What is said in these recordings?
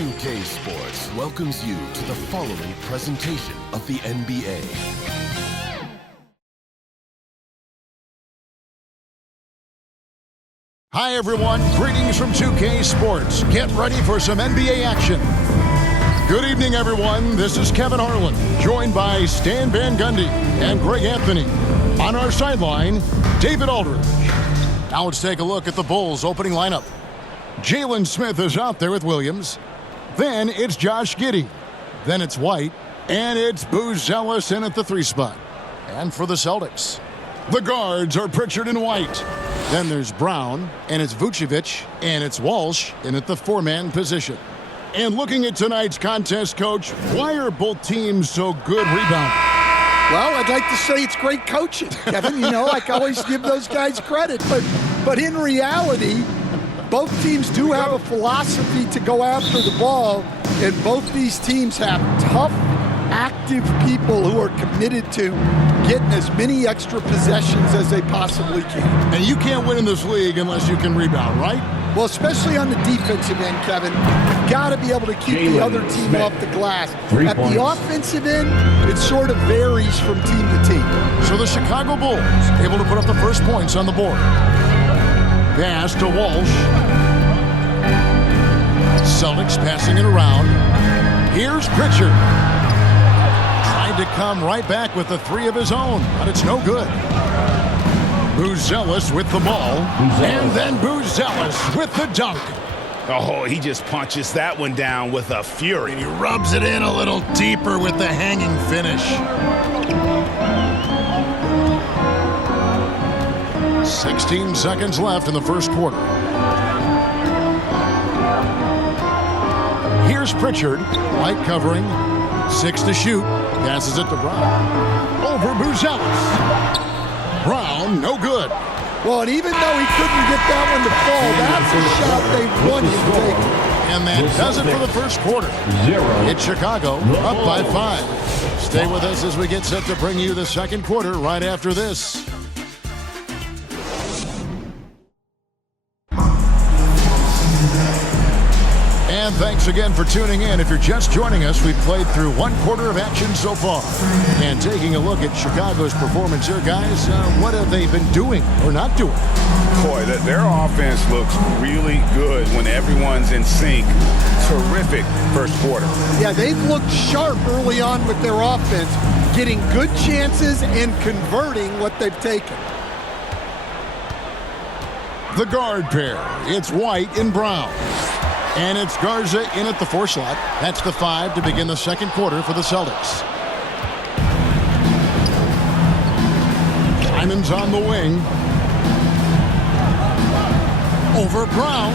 2K Sports welcomes you to the following presentation of the NBA. Hi everyone, greetings from 2K Sports. Get ready for some NBA action. Good evening everyone, this is Kevin Harlan, joined by Stan Van Gundy and Greg Anthony. On our sideline, David Aldridge. Now let's take a look at the Bulls' opening lineup. Jaylen Smith is out there with Williams. Then it's Josh Giddey. Then it's White. And it's Buzelis in at the 3 spot. And for the Celtics, the guards are Pritchard and White. Then there's Brown, and it's Vucevic, and it's Walsh in at the 4-man position. And looking at tonight's contest, Coach, why are both teams so good rebounding? Well, I'd like to say it's great coaching, Kevin. You know, I always give those guys credit. But in reality, both teams do have a philosophy to go after the ball, and both these teams have tough, active people who are committed to getting as many extra possessions as they possibly can. And you can't win in this league unless you can rebound, right? Well, especially on the defensive end, Kevin, you've got to be able to keep the other team off the glass. At the offensive end, it sort of varies from team to team. So the Chicago Bulls able to put up the first points on the board. Pass to Walsh. Celtics passing it around. Here's Pritchard. Tried to come right back with the 3 of his own, but it's no good. Buzelis with the ball. And then Buzelis with the dunk. Oh, he just punches that one down with a fury. And he rubs it in a little deeper with the hanging finish. 16 seconds left in the first quarter. Here's Pritchard, White covering, 6 to shoot, passes it to Brown. Over Buzelis. Brown, no good. Well, and even though he couldn't get that one to fall, that's a shot they wanted to take. And that does it for the first quarter. It's Chicago up by 5. Stay with us as we get set to bring you the second quarter right after this. And thanks again for tuning in. If you're just joining us, we've played through 1 quarter of action so far. And taking a look at Chicago's performance here, guys, what have they been doing or not doing? Boy, their offense looks really good when everyone's in sync. Terrific first quarter. Yeah, they've looked sharp early on with their offense, getting good chances and converting what they've taken. The guard pair, it's White and Brown. And it's Garza in at the 4 slot. That's the 5 to begin the second quarter for the Celtics. Simons on the wing. Over Brown.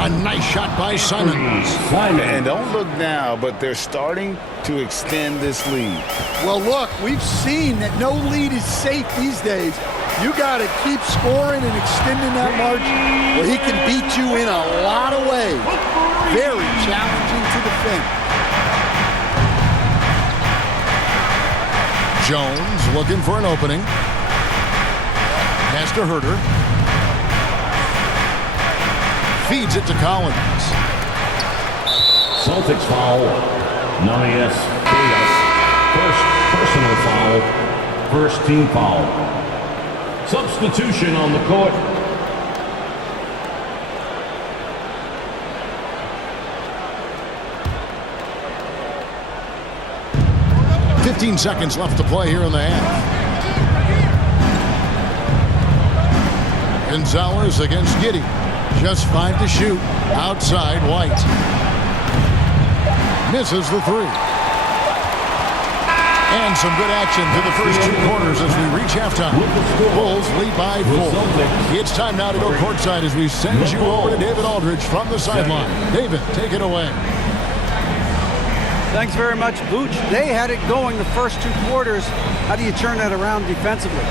A nice shot by Simons. And don't look now, but they're starting to extend this lead. Well, look, we've seen that no lead is safe these days. You got to keep scoring and extending that margin. Well, he can beat you in a lot of ways. Very challenging to defend. Jones looking for an opening. Pass to Herter. Feeds it to Collins. Celtics foul. Nunez. First personal foul. First team foul. Substitution on the court. "15 seconds left to play here in the half. Gonzalez against Giddey. Just 5 to shoot. Outside White. Misses the 3. And some good action through the first 2 quarters as we reach halftime. Bulls lead by 4. It's time now to go courtside as we send you over to David Aldridge from the sideline. David, take it away. Thanks very much, Vooch. They had it going the first 2 quarters. How do you turn that around defensively?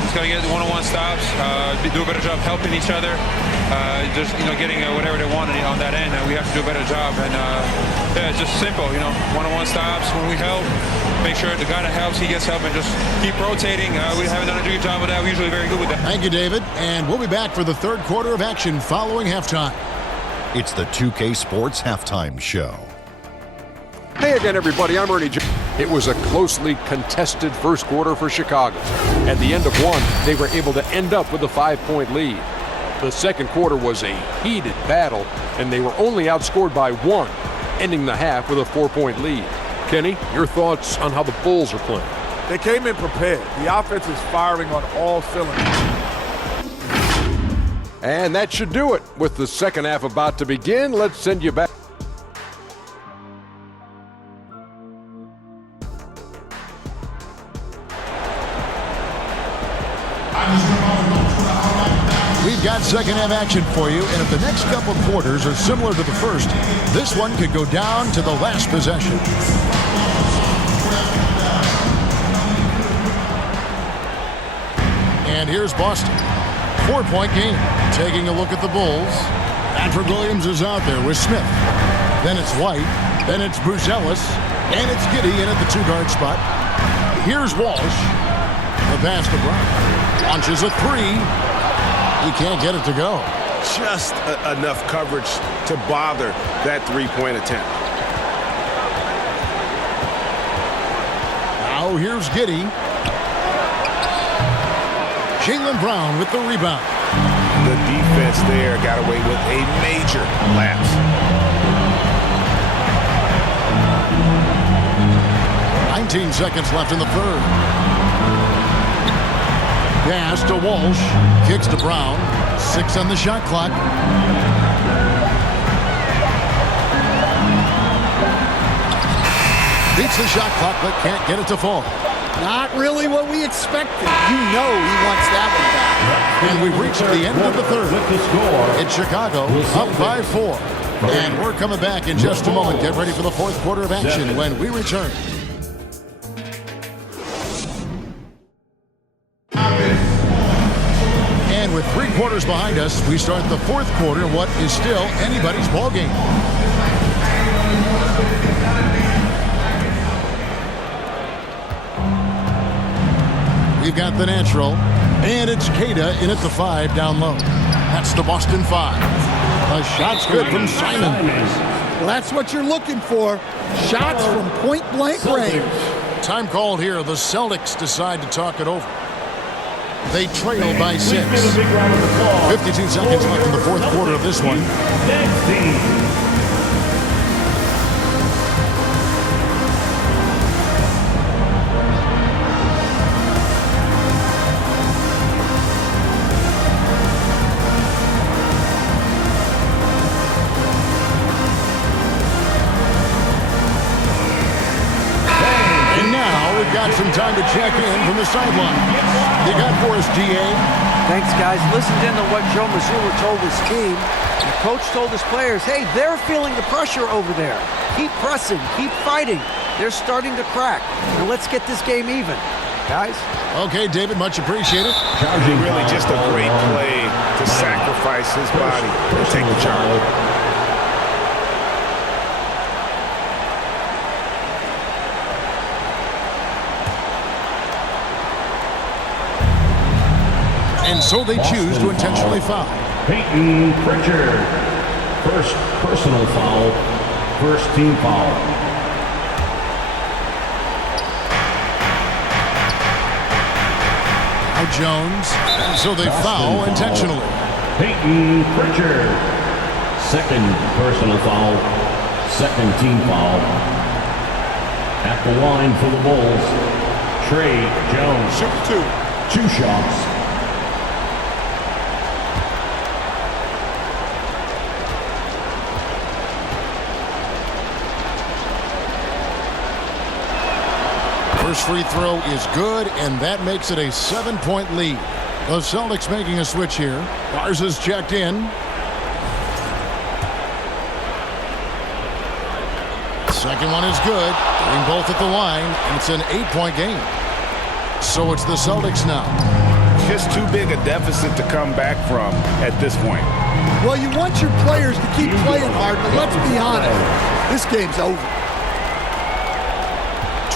Just got to get one-on-one stops, do a better job helping each other, just, getting whatever they want on that end, and we have to do a better job. And, yeah, it's just simple, one-on-one stops. When we help, make sure the guy that helps, he gets help, and just keep rotating. We haven't done a good job of that. We're usually very good with that. Thank you, David. And we'll be back for the third quarter of action following halftime. It's the 2K Sports Halftime Show. Hey again, everybody. I'm Ernie. It was a closely contested first quarter for Chicago. At the end of one, they were able to end up with a 5-point lead. The second quarter was a heated battle, and they were only outscored by 1, ending the half with a 4-point lead. Kenny, your thoughts on how the Bulls are playing? They came in prepared. The offense is firing on all cylinders. And that should do it. With the second half about to begin, let's send you back. We've got second half action for you, and if the next couple quarters are similar to the first, this one could go down to the last possession. And here's Boston. 4-point game. Taking a look at the Bulls. Patrick Williams is out there with Smith. Then it's White. Then it's Buzelis. And it's Giddey in at the 2-guard spot. Here's Walsh. The pass to Brown. Launches a 3. He can't get it to go. Just enough coverage to bother that three-point attempt. Now here's Giddey. Jaylen Brown with the rebound. The defense there got away with a major lapse. .19 seconds left in the third. Pass to Walsh. Kicks to Brown. 6 on the shot clock. Beats the shot clock, but can't get it to fall. Not really what we expected. You know he wants that one back. And we've reached the end of the third. With the score, It's Chicago up by 4. And we're coming back in just a moment. Get ready for the fourth quarter of action when we return. And with 3 quarters behind us, we start the fourth quarter, what is still anybody's ball game. We've got the natural, and it's Caída in at the 5 down low. That's the Boston 5. A shot's good from Simons. Well, that's what you're looking for. Shots from point-blank range. Time called here. The Celtics decide to talk it over. They trail by 6. 52 seconds left in the fourth quarter of this one. Next team. Got some time to check in from the sideline. You got for us, GA? Thanks, guys. Listened in to what Joe Mazzulla told his team. The coach told his players, hey, they're feeling the pressure over there. Keep pressing, keep fighting. They're starting to crack. Now let's get this game even, guys. Okay, David, much appreciated. Really just a great play to sacrifice his body and take the charge. And so they choose to intentionally foul. Peyton Pritchard. First personal foul. First team foul. Now Jones. And so they foul intentionally. Peyton Pritchard. Second personal foul. Second team foul. At the line for the Bulls, Trey Jones. Shoot 2. 2 shots. First free throw is good, and that makes it a 7-point lead. The Celtics making a switch here. Bars is checked in. Second one is good. Getting both at the line, and it's an 8-point game. So it's the Celtics now. Just too big a deficit to come back from at this point. Well, you want your players to keep playing hard, but let's be honest. This game's over.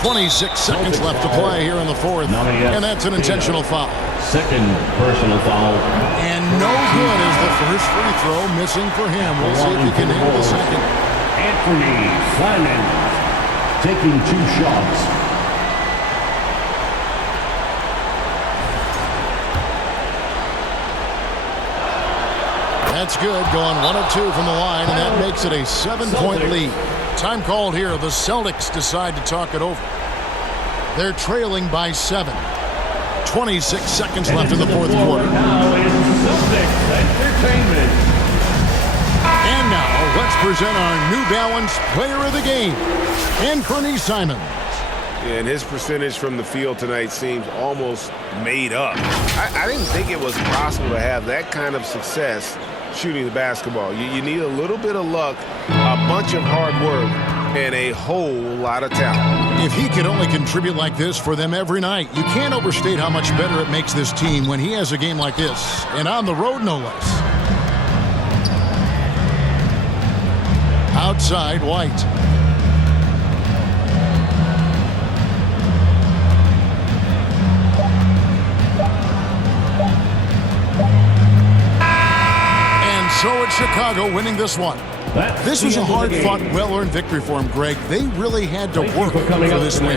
26 seconds left to play here in the fourth, and that's an intentional foul. Second personal foul. And no good is the first free throw missing for him. We'll see if he can nail the second. Anfernee Simons taking 2 shots. That's good, going 1 of 2 from the line, and that makes it a 7-point lead. Time called here. The Celtics decide to talk it over. They're trailing by 7. 26 seconds left in the fourth quarter. Now is Celtics Entertainment. And now, let's present our New Balance Player of the Game, Anfernee Simons. And his percentage from the field tonight seems almost made up. I didn't think it was possible to have that kind of success shooting the basketball. You need a little bit of luck, a bunch of hard work, and a whole lot of talent. If he could only contribute like this for them every night, you can't overstate how much better it makes this team when he has a game like this, and on the road no less. Outside, White. So it's Chicago winning this one. This was a hard-fought, well-earned victory for him, Greg. They really had to work for this win.